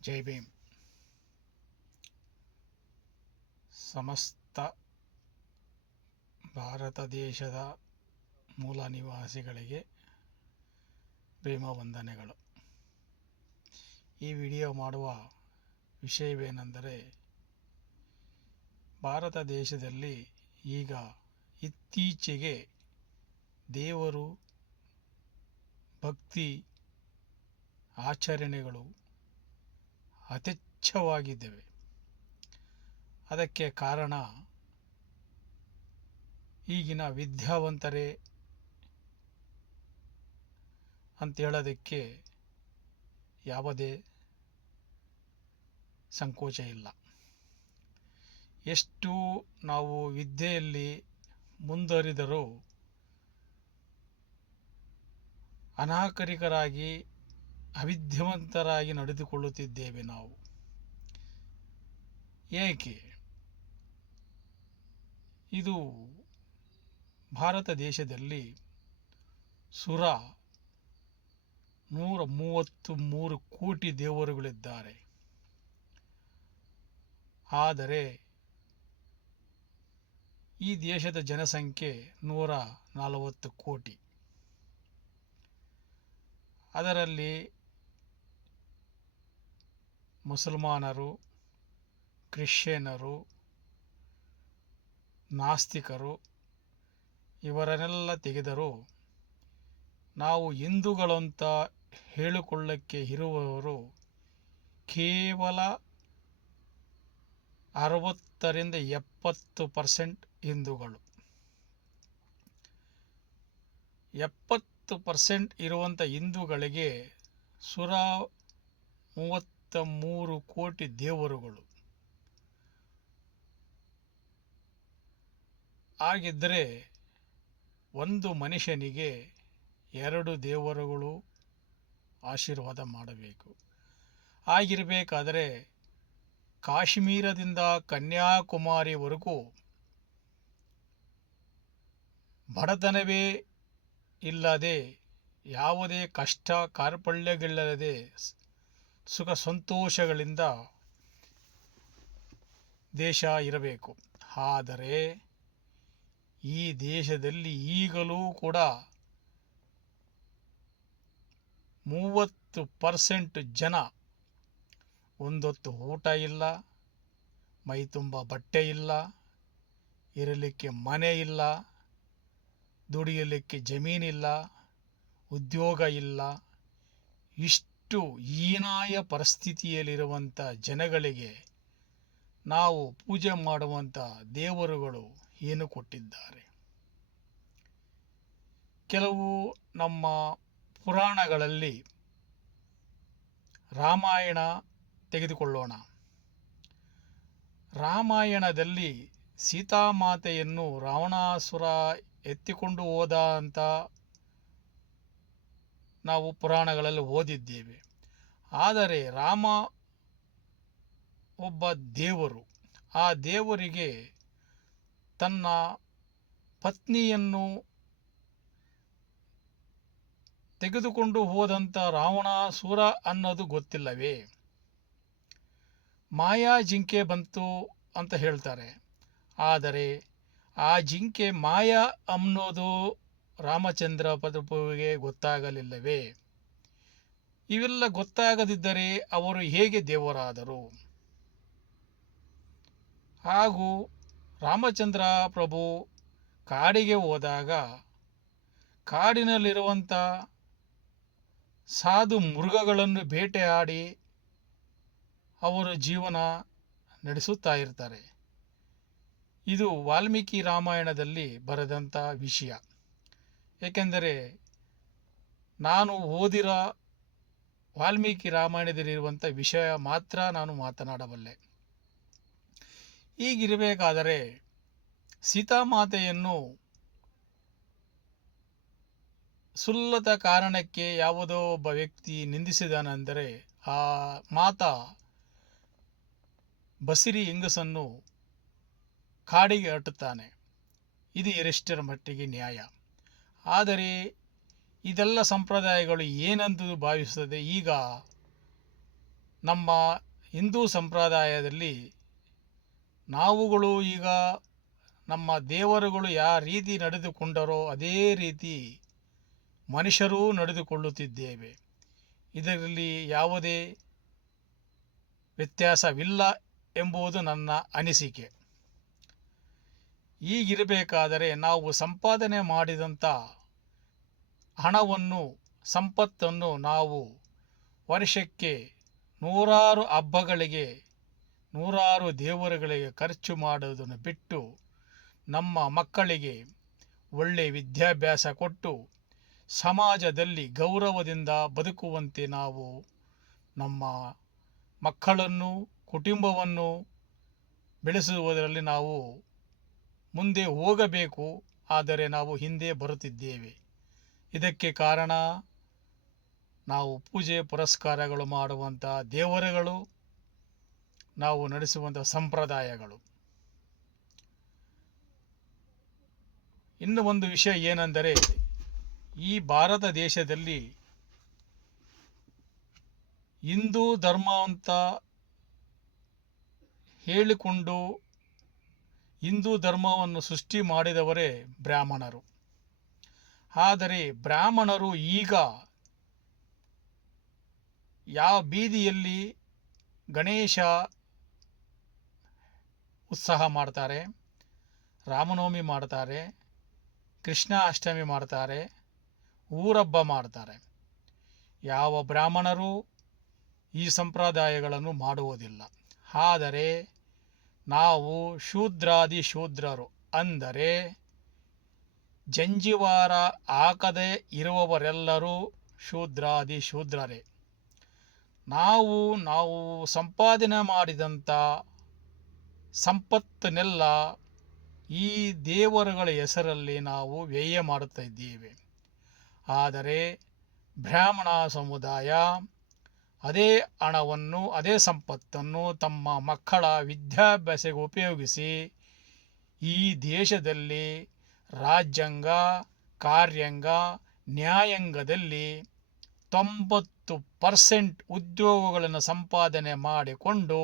ಜೈ ಭೀಮ್. ಸಮಸ್ತ ಭಾರತ ದೇಶದ ಮೂಲ ನಿವಾಸಿಗಳಿಗೆ ಭೀಮ ವಂದನೆಗಳು. ಈ ವಿಡಿಯೋ ಮಾಡುವ ವಿಷಯವೇನೆಂದರೆ, ಭಾರತ ದೇಶದಲ್ಲಿ ಈಗ ಇತ್ತೀಚೆಗೆ ದೇವರು ಭಕ್ತಿ ಆಚರಣೆಗಳು ಯಥೇಚ್ಛವಾಗಿದ್ದೇವೆ. ಅದಕ್ಕೆ ಕಾರಣ ಈಗಿನ ವಿದ್ಯಾವಂತರೇ ಅಂತ ಹೇಳೋದಕ್ಕೆ ಯಾವುದೇ ಸಂಕೋಚ ಇಲ್ಲ. ಎಷ್ಟು ನಾವು ವಿದ್ಯೆಯಲ್ಲಿ ಮುಂದುವರಿದರೂ ಅನಾಗರಿಕರಾಗಿ ಅವಿದ್ಯಾವಂತರಾಗಿ ನಡೆದುಕೊಳ್ಳುತ್ತಿದ್ದೇವೆ ನಾವು. ಏಕೆ? ಇದು ಭಾರತ ದೇಶದಲ್ಲಿ 133 ಕೋಟಿ ದೇವರುಗಳಿದ್ದಾರೆ. ಆದರೆ ಈ ದೇಶದ ಜನಸಂಖ್ಯೆ 140 ಕೋಟಿ. ಅದರಲ್ಲಿ ಮುಸಲ್ಮಾನರು, ಕ್ರಿಶ್ಚಿಯನ್ನರು, ನಾಸ್ತಿಕರು ಇವರನ್ನೆಲ್ಲ ತೆಗೆದರೂ ನಾವು ಹಿಂದೂಗಳಂತ ಹೇಳಿಕೊಳ್ಳಕ್ಕೆ ಇರುವವರು ಕೇವಲ 60ರಿಂದ 70% ಹಿಂದೂಗಳು. 70% ಇರುವಂಥ ಹಿಂದೂಗಳಿಗೆ 133 ಕೋಟಿ ದೇವರುಗಳು. ಹಾಗಿದ್ದರೆ ಒಂದು ಮನುಷ್ಯನಿಗೆ 2 ದೇವರುಗಳು ಆಶೀರ್ವಾದ ಮಾಡಬೇಕು. ಆಗಿರಬೇಕಾದರೆ ಕಾಶ್ಮೀರದಿಂದ ಕನ್ಯಾಕುಮಾರಿವರೆಗೂ ಬಡತನವೇ ಇಲ್ಲದೆ, ಯಾವುದೇ ಕಷ್ಟ ಕಾರ್ಪಣ್ಯಗಳಿಲ್ಲದೆ ಸುಖ ಸಂತೋಷಗಳಿಂದ ದೇಶ ಇರಬೇಕು. ಆದರೆ ಈ ದೇಶದಲ್ಲಿ ಈಗಲೂ ಕೂಡ 30% ಜನ ಒಂದೊತ್ತು ಊಟ ಇಲ್ಲ, ಮೈ ತುಂಬ ಬಟ್ಟೆ ಇಲ್ಲ, ಇರಲಿಕ್ಕೆ ಮನೆ ಇಲ್ಲ, ದುಡಿಯಲಿಕ್ಕೆ ಜಮೀನಿಲ್ಲ, ಉದ್ಯೋಗ ಇಲ್ಲ. ಇಷ್ಟು ಹೀನಾಯ ಪರಿಸ್ಥಿತಿಯಲ್ಲಿರುವಂಥ ಜನಗಳಿಗೆ ನಾವು ಪೂಜೆ ಮಾಡುವಂಥ ದೇವರುಗಳು ಏನು ಕೊಟ್ಟಿದ್ದಾರೆ? ಕೆಲವು ನಮ್ಮ ಪುರಾಣಗಳಲ್ಲಿ ರಾಮಾಯಣ ತೆಗೆದುಕೊಳ್ಳೋಣ. ರಾಮಾಯಣದಲ್ಲಿ ಸೀತಾಮಾತೆಯನ್ನು ರಾವಣಾಸುರ ಎತ್ತಿಕೊಂಡು ಹೋದ ಅಂತ ನಾವು ಪುರಾಣಗಳಲ್ಲಿ ಓದಿದ್ದೇವೆ. ಆದರೆ ರಾಮ ಒಬ್ಬ ದೇವರು. ಆ ದೇವರಿಗೆ ತನ್ನ ಪತ್ನಿಯನ್ನು ತೆಗೆದುಕೊಂಡು ಹೋದಂಥ ರಾವಣಾಸುರ ಅನ್ನೋದು ಗೊತ್ತಿಲ್ಲವೇ? ಮಾಯಾ ಜಿಂಕೆ ಬಂತು ಅಂತ ಹೇಳ್ತಾರೆ. ಆದರೆ ಆ ಜಿಂಕೆ ಮಾಯಾ ಅನ್ನೋದು ರಾಮಚಂದ್ರ ಪ್ರಭುವಿಗೆ ಗೊತ್ತಾಗಲಿಲ್ಲವೇ? ಇವೆಲ್ಲ ಗೊತ್ತಾಗದಿದ್ದರೆ ಅವರು ಹೇಗೆ ದೇವರಾದರು? ಹಾಗೂ ರಾಮಚಂದ್ರ ಪ್ರಭು ಕಾಡಿಗೆ ಹೋದಾಗ ಕಾಡಿನಲ್ಲಿರುವಂಥ ಸಾಧು ಮೃಗಗಳನ್ನು ಬೇಟೆಯಾಡಿ ಅವರು ಜೀವನ ನಡೆಸುತ್ತಾ ಇರ್ತಾರೆ. ಇದು ವಾಲ್ಮೀಕಿ ರಾಮಾಯಣದಲ್ಲಿ ಬರೆದಂಥ ವಿಷಯ. ಏಕೆಂದರೆ ನಾನು ಓದಿರೋ ವಾಲ್ಮೀಕಿ ರಾಮಾಯಣದಲ್ಲಿರುವಂಥ ವಿಷಯ ಮಾತ್ರ ನಾನು ಮಾತನಾಡಬಲ್ಲೆ. ಹೀಗಿರಬೇಕಾದರೆ ಸೀತಾಮಾತೆಯನ್ನು ಸುಲ್ಲದ ಕಾರಣಕ್ಕೆ ಯಾವುದೋ ಒಬ್ಬ ವ್ಯಕ್ತಿ ನಿಂದಿಸಿದಾನೆಂದರೆ ಆ ಮಾತಾ ಬಸಿರಿ ಹೆಂಗಸನ್ನು ಕಾಡಿಗೆ ಅಟ್ಟುತ್ತಾನೆ. ಇದು ಎಷ್ಟರ ಮಟ್ಟಿಗೆ ನ್ಯಾಯ? ಆದರೆ ಇದೆಲ್ಲ ಸಂಪ್ರದಾಯಗಳು ಏನೆಂದು ಭಾವಿಸುತ್ತದೆ? ಈಗ ನಮ್ಮ ಹಿಂದೂ ಸಂಪ್ರದಾಯದಲ್ಲಿ ನಾವುಗಳು ಈಗ ನಮ್ಮ ದೇವರುಗಳು ಯಾವ ರೀತಿ ನಡೆದುಕೊಂಡರೋ ಅದೇ ರೀತಿ ಮನುಷ್ಯರೂ ನಡೆದುಕೊಳ್ಳುತ್ತಿದ್ದೇವೆ. ಇದರಲ್ಲಿ ಯಾವುದೇ ವ್ಯತ್ಯಾಸವಿಲ್ಲ ಎಂಬುದು ನನ್ನ ಅನಿಸಿಕೆ. ಹೀಗಿರಬೇಕಾದರೆ ನಾವು ಸಂಪಾದನೆ ಮಾಡಿದಂಥ ಹಣವನ್ನು, ಸಂಪತ್ತನ್ನು ನಾವು ವರ್ಷಕ್ಕೆ ನೂರಾರು ಹಬ್ಬಗಳಿಗೆ, ನೂರಾರು ದೇವರುಗಳಿಗೆ ಖರ್ಚು ಮಾಡುವುದನ್ನು ಬಿಟ್ಟು ನಮ್ಮ ಮಕ್ಕಳಿಗೆ ಒಳ್ಳೆಯ ವಿದ್ಯಾಭ್ಯಾಸ ಕೊಟ್ಟು ಸಮಾಜದಲ್ಲಿ ಗೌರವದಿಂದ ಬದುಕುವಂತೆ ನಾವು ನಮ್ಮ ಮಕ್ಕಳನ್ನು, ಕುಟುಂಬವನ್ನು ಬೆಳೆಸುವುದರಲ್ಲಿ ನಾವು ಮುಂದೆ ಹೋಗಬೇಕು. ಆದರೆ ನಾವು ಹಿಂದೆ ಬರುತ್ತಿದ್ದೇವೆ. ಇದಕ್ಕೆ ಕಾರಣ ನಾವು ಪೂಜೆ ಪುರಸ್ಕಾರಗಳು ಮಾಡುವಂಥ ದೇವರುಗಳು, ನಾವು ನಡೆಸುವಂಥ ಸಂಪ್ರದಾಯಗಳು. ಇನ್ನು ಒಂದು ವಿಷಯ ಏನೆಂದರೆ, ಈ ಭಾರತ ದೇಶದಲ್ಲಿ ಹಿಂದೂ ಧರ್ಮ ಅಂತ ಹೇಳಿಕೊಂಡು ಹಿಂದೂ ಧರ್ಮವನ್ನು ಸೃಷ್ಟಿ ಮಾಡಿದವರೇ ಬ್ರಾಹ್ಮಣರು. ಆದರೆ ಬ್ರಾಹ್ಮಣರು ಈಗ ಯಾವ ಬೀದಿಯಲ್ಲಿ ಗಣೇಶ ಉತ್ಸವ ಮಾಡ್ತಾರೆ, ರಾಮನವಮಿ ಮಾಡ್ತಾರೆ, ಕೃಷ್ಣ ಅಷ್ಟಮಿ ಮಾಡ್ತಾರೆ, ಊರಬ್ಬ ಮಾಡ್ತಾರೆ. ಯಾವ ಬ್ರಾಹ್ಮಣರು ಈ ಸಂಪ್ರದಾಯಗಳನ್ನು ಮಾಡುವುದಿಲ್ಲ. ಆದರೆ ನಾವು ಶೂದ್ರಾದಿ ಶೂದ್ರರು, ಅಂದರೆ ಜಂಜಿವಾರ ಹಾಕದೇ ಇರುವವರೆಲ್ಲರೂ ಶೂದ್ರಾದಿ ಶೂದ್ರರೇ. ನಾವು ಸಂಪಾದನೆ ಮಾಡಿದಂಥ ಸಂಪತ್ತನ್ನೆಲ್ಲ ಈ ದೇವರುಗಳ ಹೆಸರಲ್ಲಿ ನಾವು ವ್ಯಯ ಮಾಡುತ್ತಾ ಇದ್ದೇವೆ. ಆದರೆ ಬ್ರಾಹ್ಮಣ ಸಮುದಾಯ ಅದೇ ಹಣವನ್ನು, ಅದೇ ಸಂಪತ್ತನ್ನು ತಮ್ಮ ಮಕ್ಕಳ ವಿದ್ಯಾಭ್ಯಾಸಕ್ಕೆ ಉಪಯೋಗಿಸಿ ಈ ದೇಶದಲ್ಲಿ ರಾಜ್ಯಾಂಗ, ಕಾರ್ಯಾಂಗ, ನ್ಯಾಯಾಂಗದಲ್ಲಿ 90% ಉದ್ಯೋಗಗಳನ್ನು ಸಂಪಾದನೆ ಮಾಡಿಕೊಂಡು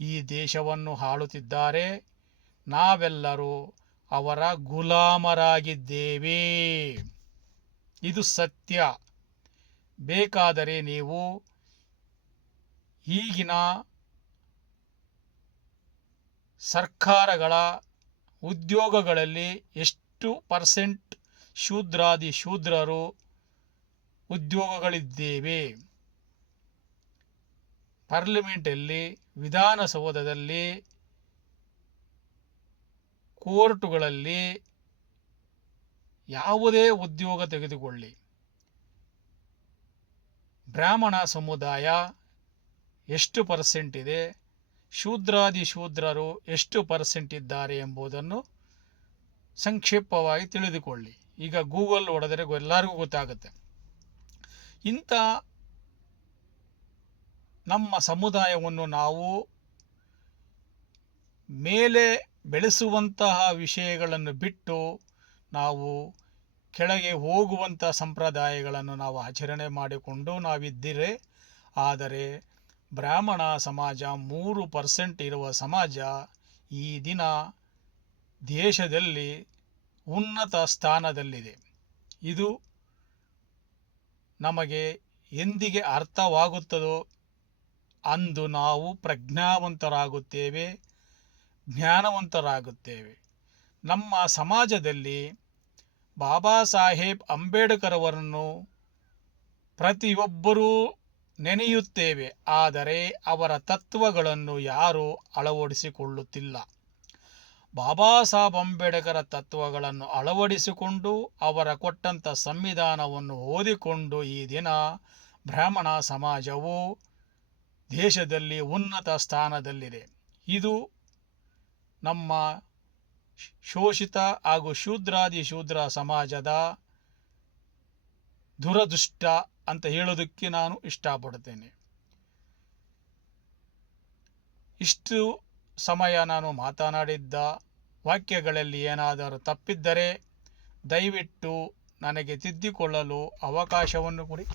ಈ ದೇಶವನ್ನು ಆಳುತ್ತಿದ್ದಾರೆ. ನಾವೆಲ್ಲರೂ ಅವರ ಗುಲಾಮರಾಗಿದ್ದೇವೆ. ಇದು ಸತ್ಯ. ಬೇಕಾದರೆ ನೀವು ಈಗಿನ ಸರ್ಕಾರಗಳ ಉದ್ಯೋಗಗಳಲ್ಲಿ ಎಷ್ಟು % ಶೂದ್ರಾದಿ ಶೂದ್ರರು ಉದ್ಯೋಗಗಳಿದ್ದೇವೆ, ಪಾರ್ಲಿಮೆಂಟಲ್ಲಿ, ವಿಧಾನಸೌಧದಲ್ಲಿ, ಕೋರ್ಟುಗಳಲ್ಲಿ ಯಾವುದೇ ಉದ್ಯೋಗ ತೆಗೆದುಕೊಳ್ಳಿ, ಬ್ರಾಹ್ಮಣ ಸಮುದಾಯ ಎಷ್ಟು % ಇದೆ, ಶೂದ್ರಾದಿ ಶೂದ್ರರು ಎಷ್ಟು % ಇದ್ದಾರೆ ಎಂಬುದನ್ನು ಸಂಕ್ಷೇಪವಾಗಿ ತಿಳಿದುಕೊಳ್ಳಿ. ಈಗ ಗೂಗಲ್ ಹೊಡೆದರೆ ಎಲ್ಲರಿಗೂ ಗೊತ್ತಾಗುತ್ತೆ. ಇಂಥ ನಮ್ಮ ಸಮುದಾಯವನ್ನು ನಾವು ಮೇಲೆ ಬೆಳೆಸುವಂತಹ ವಿಷಯಗಳನ್ನು ಬಿಟ್ಟು ನಾವು ಕೆಳಗೆ ಹೋಗುವಂಥ ಸಂಪ್ರದಾಯಗಳನ್ನು ನಾವು ಆಚರಣೆ ಮಾಡಿಕೊಂಡು ನಾವಿದ್ದರೆ, ಆದರೆ ಬ್ರಾಹ್ಮಣ ಸಮಾಜ 3% ಇರುವ ಸಮಾಜ ಈ ದಿನ ದೇಶದಲ್ಲಿ ಉನ್ನತ ಸ್ಥಾನದಲ್ಲಿದೆ. ಇದು ನಮಗೆ ಎಂದಿಗೆ ಅರ್ಥವಾಗುತ್ತದೋ ಅಂದು ನಾವು ಪ್ರಜ್ಞಾವಂತರಾಗುತ್ತೇವೆ, ಜ್ಞಾನವಂತರಾಗುತ್ತೇವೆ. ನಮ್ಮ ಸಮಾಜದಲ್ಲಿ ಬಾಬಾ ಸಾಹೇಬ್ ಅಂಬೇಡ್ಕರ್ ಅವರನ್ನು ಪ್ರತಿಯೊಬ್ಬರೂ ನೆನೆಯುತ್ತೇವೆ. ಆದರೆ ಅವರ ತತ್ವಗಳನ್ನು ಯಾರೂ ಅಳವಡಿಸಿಕೊಳ್ಳುತ್ತಿಲ್ಲ. ಬಾಬಾ ಸಾಹೇಬ್ ಅಂಬೇಡ್ಕರ್ ತತ್ವಗಳನ್ನು ಅಳವಡಿಸಿಕೊಂಡು ಅವರ ಕೊಟ್ಟಂಥ ಸಂವಿಧಾನವನ್ನು ಓದಿಕೊಂಡು ಈ ದಿನ ಬ್ರಾಹ್ಮಣ ಸಮಾಜವು ದೇಶದಲ್ಲಿ ಉನ್ನತ ಸ್ಥಾನದಲ್ಲಿದೆ. ಇದು ನಮ್ಮ ಶೋಷಿತ ಹಾಗೂ ಶೂದ್ರಾದಿ ಶೂದ್ರ ಸಮಾಜದ ದುರದೃಷ್ಟ ಅಂತ ಹೇಳೋದಕ್ಕೆ ನಾನು ಇಷ್ಟಪಡ್ತೇನೆ. ಇಷ್ಟು ಸಮಯ ನಾನು ಮಾತನಾಡಿದ್ದ ವಾಕ್ಯಗಳಲ್ಲಿ ಏನಾದರೂ ತಪ್ಪಿದ್ದರೆ ದಯವಿಟ್ಟು ನನಗೆ ತಿದ್ದಿಕೊಳ್ಳಲು ಅವಕಾಶವನ್ನು ಕೊಡಿ.